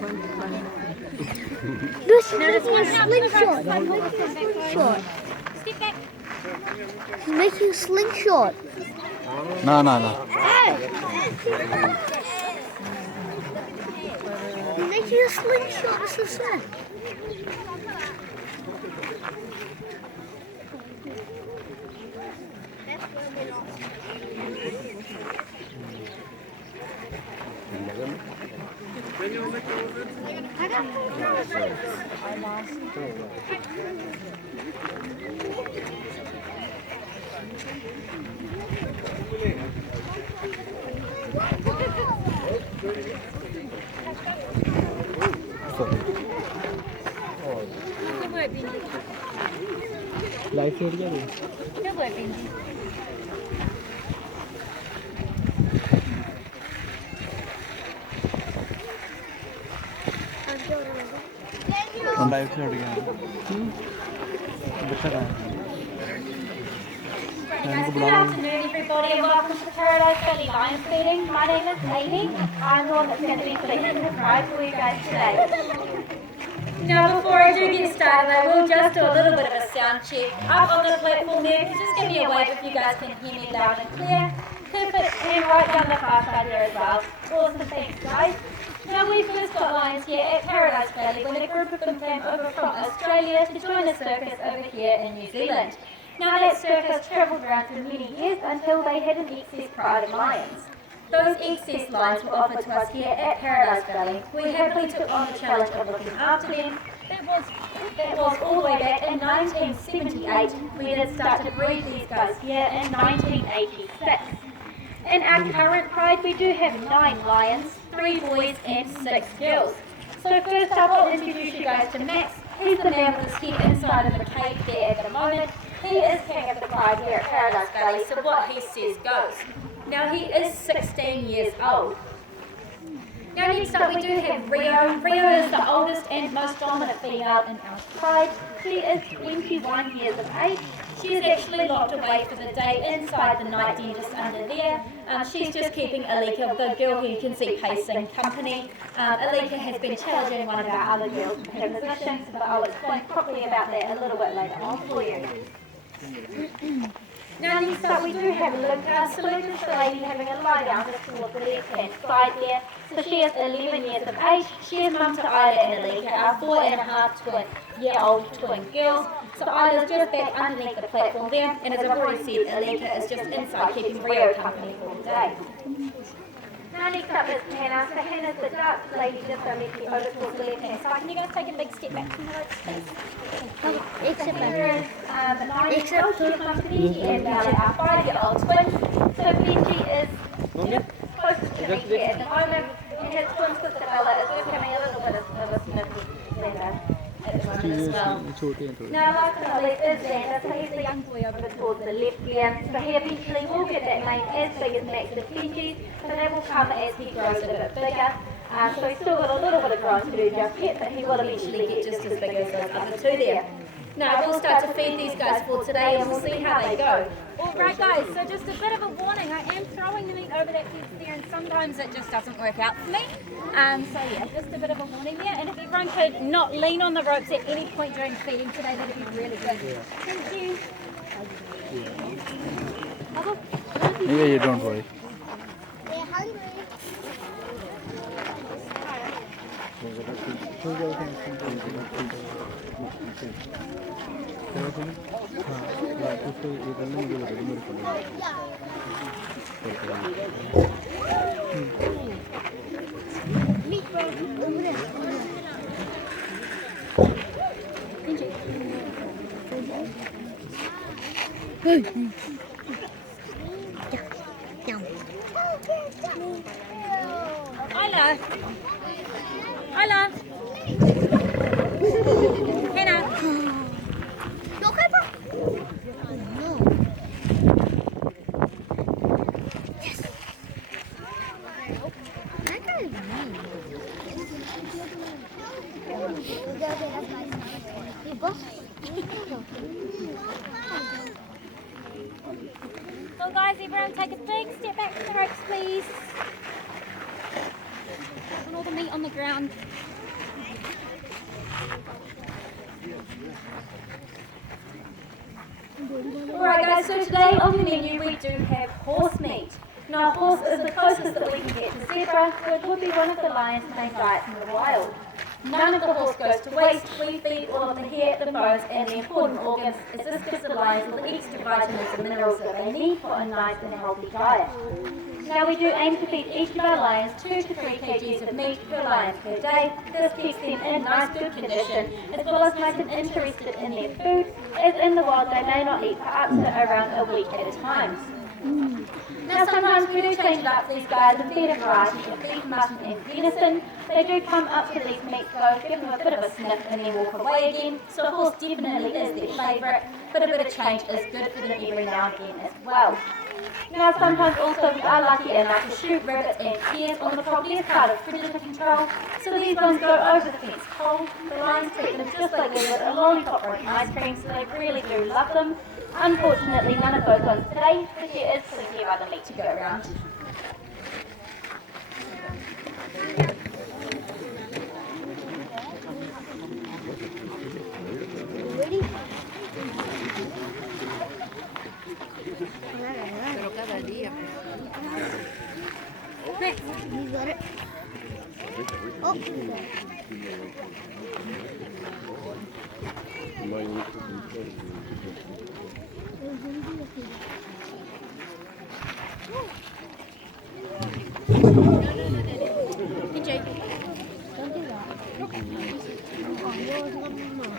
Look, she's making a slingshot. Slingshot. She's making a slingshot. No, no, no. She's making a slingshot, this is it. Life set क्या life set गया बच्चा कहाँ है Good afternoon, everybody, and welcome to Paradise Valley Lions Feeding. My name is Amy. I'm the one that's going to be feeding the pride for you guys today. Now, before I do get started, I will just do a little bit of a sound check. Up on the platform there, just give me a wave if you guys can hear me loud and clear. Perfect, and right down the far side there as well. Awesome, thanks guys. Now, we first got lions here at Paradise Valley when a group of them came over from Australia to join a circus over here in New Zealand. Now that circus travelled around for many years until they had an excess pride of lions. Those excess lions were offered to us here at Paradise Valley. We happily took on the challenge of looking after them. That was all the way back in 1978. We did start to breed these guys here in 1986. In our current pride, we do have 9 lions, 3 boys and 6 girls. So first up, I'll introduce you guys to Max. He's the man with his head inside of a cage there at the moment. He is king of the pride here at Paradise Valley, so what he says goes. Now he is 16 years old. Now next up we do have Rio. Rio is the oldest and most dominant female in our pride. She is 21 years of age. She is actually locked away for the day inside the night den just under there. She's just keeping Alika, the girl who you can see pacing, company. Alika has been challenging one of our other girls for her positions, but I'll explain properly about that a little bit later on for you. Now next up we do have Luca. So Luca's the lady having a lie down just towards the left hand side there. So she is 11 years of age. She is mum to Isla and Alika, our 4.5-year-old twin girls. So Isla's just back underneath the platform there, and as I've already said, Alika is just inside keeping Rio company for the day. Now next up is Hannah. So Hannah's the dark lady just directly over towards the left hand side. Can you guys take a big step back from the ropes, please? Except There is the 9-year-old, she's mum to Benji, and Bella, our 5-year-old twin. So Benji is just closest to me here at the moment. And his twin sister Bella is just having a little bit of a sniffy later at the moment as well. Now last but not least is Xander. So he's the young boy over towards the left here. So he eventually will get that mane as big as Max's Benji's. So that will come as he grows a bit bigger. So he's still got a little bit of growing to do just yet, but he will eventually get just as big as those other two there. Now we'll start to feed these guys for today and we'll see how they go. Alright guys, so just a bit of a warning, I am throwing the meat over that fence there and sometimes it just doesn't work out for me. So yeah, just a bit of a warning there, and if everyone could not lean on the ropes at any point during feeding today, that'd be really good. Thank you. Yeah, you don't worry. they're hungry. Meat over there. Isla. Isla. Hannah. No, Pepper. No. Yes. That guy is mean. You boss. So guys, everyone take a big step back from the ropes, please. all the meat on the ground. Alright guys, so today on the menu we do have horse meat. Now horse is the closest that we can get to zebra, so it would be one of the lion's main diets in the wild. None of the horse goes to waste. We feed all of the hair, the bones and the important organs, as this gives the lions all the extra vitamins and minerals that they need for a nice and healthy diet. Now we do aim to feed each of our lions 2 to 3 kgs of meat per lion per day. This keeps them in nice good condition, as well as make them interested in their food, as in the wild they may not eat for up to around a week at a time. Now sometimes we do change it up for these guys and feed a variety of beef, mutton and venison. They do come up to these meats though, give them a bit of a sniff and then walk away again. So of course definitely is their favourite, but a bit of change is good for them every now and again as well. Now sometimes also we are lucky enough to shoot rabbits and hares on the property as part of predator control. So these ones go over the fence cold. The lions treat them just like they would a lollipop or an ice cream, so they really do love them. Unfortunately, none of those ones today, but there is plenty of other meat to go around. Ready? Pero cada día. You got it. Oh. Hey Jake. Don't do that. Oh, yours one more.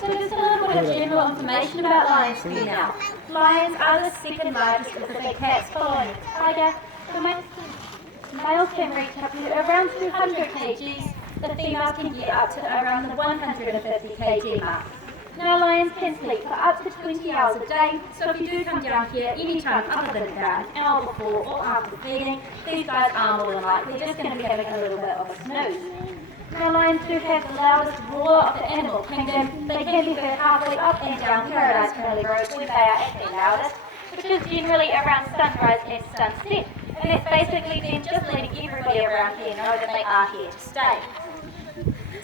So just a little bit of general information about lions for you now. Lions are the second largest of the big cats following the tiger. The males can reach up to around 200 kgs. The females can get up to around the 150 kg mark. Now lions can sleep for up to 20 hours a day, so if you do come down here any time other than about an hour before or after feeding, these guys are more than likely just going to be having a little bit of a snooze. Now lions do have the loudest roar of the animal kingdom. They can be heard halfway up and down Paradise Valley Road where they are at their loudest, which is generally around sunrise and sunset. And it's basically them just letting everybody around here know that they are here to stay.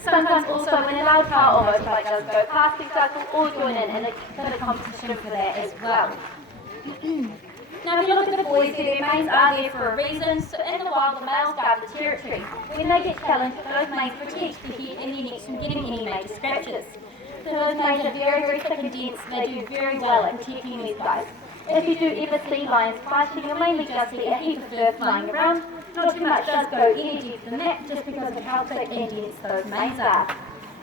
Sometimes also when a loud car or motorbike does go past, these guys will all join in a bit of competition for that as well. Now if you look at the boys here, their manes are there for a reason. So in the wild, the males guard the territory. When they get challenged, those manes protect the head and their necks from getting any major scratches. Those manes are very, very thick and dense. They do very well at protecting these guys. If you do ever see lions fighting, you'll mainly just see a heap of fur flying around. Not too much does go any deeper than that, just because of how thick and dense those manes are.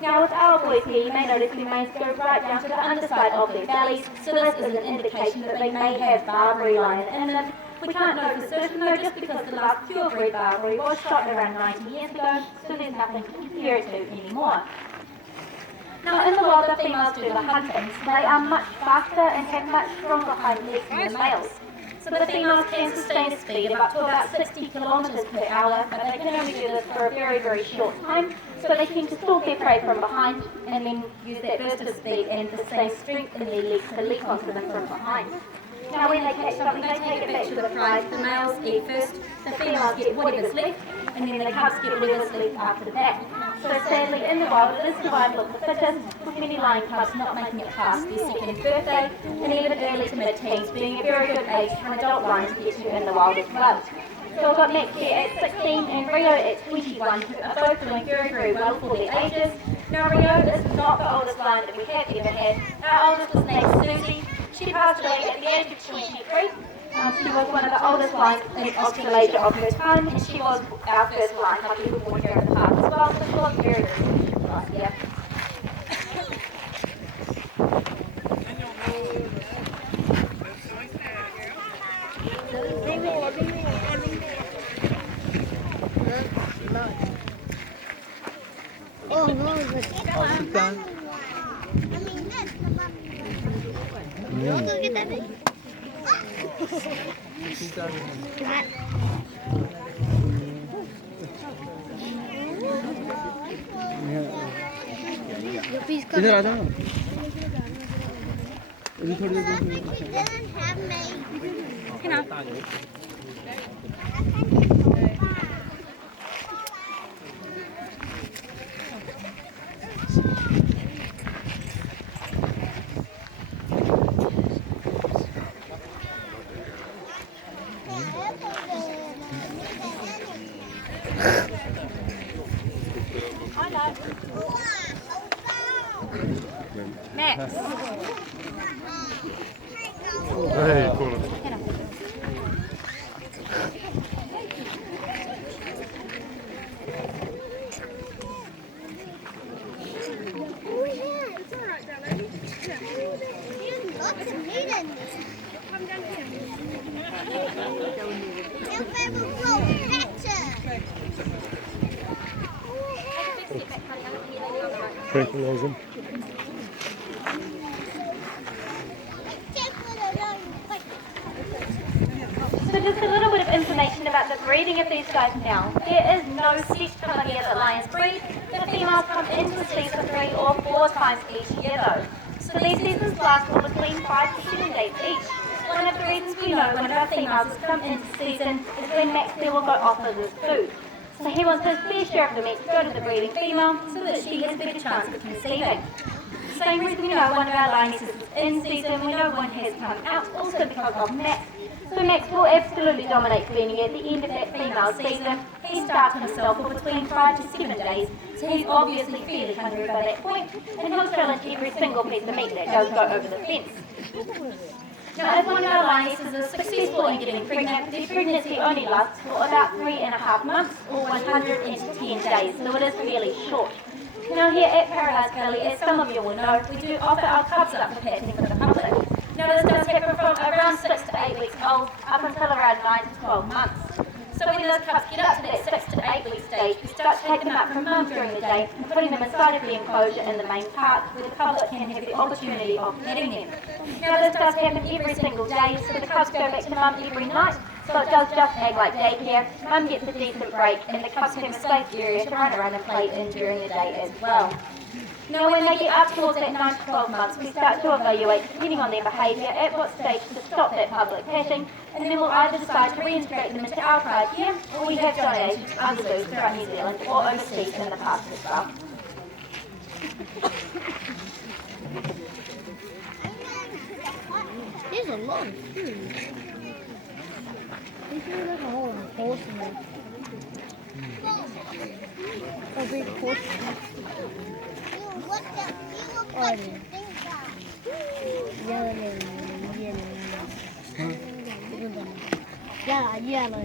Now with our boys here, you may notice their manes go right down to the underside of their bellies, so this is an indication that they may have Barbary lion in them. We can't know for certain though, just because the last purebred Barbary was shot around 90 years ago, so there's nothing to compare it to anymore. Now in the wild, the females do the hunting, so they are much faster and have much stronger hind legs than the males. So the females can sustain a speed of up to about 60 kilometres per hour, but they can only do this for a very, very short time. So they tend to stalk their prey from behind and then use that burst of speed and the same strength in their legs to leap onto them from behind. Now when they catch something, they take it back to the prize. The males eat first, the females get whatever's left, and then the cubs get whatever's left after that. So sadly, in the wild, it is survival of the fittest, with many lion cubs not making it past their second birthday, and even early to mid-teens being a very good age for an adult lion to get to in the wild as well. So we've got Max here at 16 and Rio at 21, who are both doing very, very well for their ages. Now Rio is not the oldest lion that we have ever had. Our oldest was named Susie. She passed away at the age of 23. She was one of the oldest lions in Australasia of her time, and she was our first lion cub ever born here in the park as well, so she was very, very special for us here. इधर आ जाओ इधर थोड़ी देर Max. Hey, cool. Lots of meat in this. Your favorite roll, Tranquilize him. So just a little bit of information about the breeding of these guys now. There is no set time of year that lions breed. The females come into the season 3 or 4 times each year though. So these seasons last for between 5 to 7 days each. One of the reasons we know one of our females has come into season is when Maxwell will go off with his food. So he wants his fair share of the meat to go to the breeding female so that she has a better chance of conceiving. Same reason we know one of our lionesses is in season, we know one has come out also because of Max. So Max will absolutely dominate feeding at the end of that female season. He starved himself for between 5 to 7 days, so he's obviously fairly hungry by that point, and he'll challenge every single piece of meat that does go over the fence. Now, if one of our lionesses is successful in getting pregnant, their pregnancy only lasts for about 3.5 months or 110 days, so it is fairly short. Now here at Paradise Valley, as some of you will know, we do offer our cubs up for hatching for the public. Now this does happen from around 6 to 8 weeks old up until around 9 to 12 months. So when those cubs get up to that 6 to 8 week stage, we start taking them up from mum during the day and putting them inside of the enclosure in the main park where the public can have the opportunity of petting them. Now this does happen every single day, so the cubs go back to mum every night, so it does just act like daycare. Mum gets a decent break and the cubs have a safe area to run around and play in during the day as well. Now when they get up towards that 9 to 12 months, we start to evaluate, depending on their behaviour, at what stage to stop that public patching, and then we'll either decide to reintegrate them into our pride here, or we have donated to other zoos throughout New Zealand or overseas in the past as well. There's a lot of food. There's like a whole horse in there. A big horse. Oh, yellow.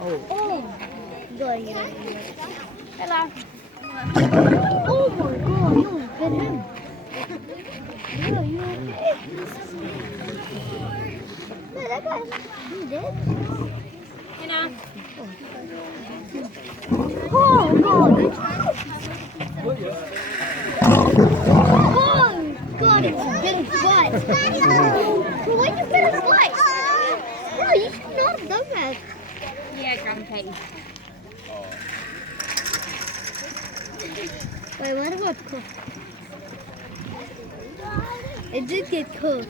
Oh, hello. Oh my God, you almost bit him. Yeah, you okay? No, that guy's dead. You know. Oh God! Oh God, it's a big butt. Well, why'd you get his butt? No, you should not have done that. Yeah, Grumpy. Wait, what about cooked? It did get cooked.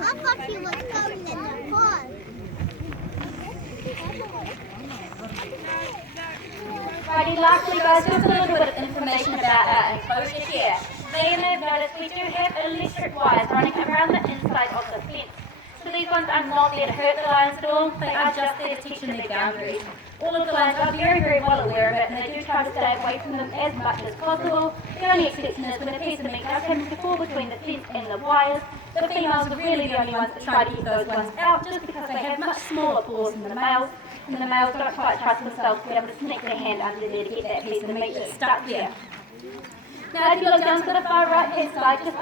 I thought he was going in the pot. Righty, lastly guys, just a little bit of information about our enclosure here. May you may have noticed we do have electric wires running around the inside of the fence. So these ones are not there to hurt the lions at all, they are just there to teach them their boundaries. All of the lions are very, very well aware of it, and they do try to stay away from them as much as possible. The only exception is when a piece of meat does happen to fall between the fence and the wires. The females are really the only ones that try to keep those ones out, just because they have much smaller paws than the males, and the males don't quite trust themselves to be able to sneak their hand under there to get that piece of meat that's stuck there. Now if you look down to the far right hand side, just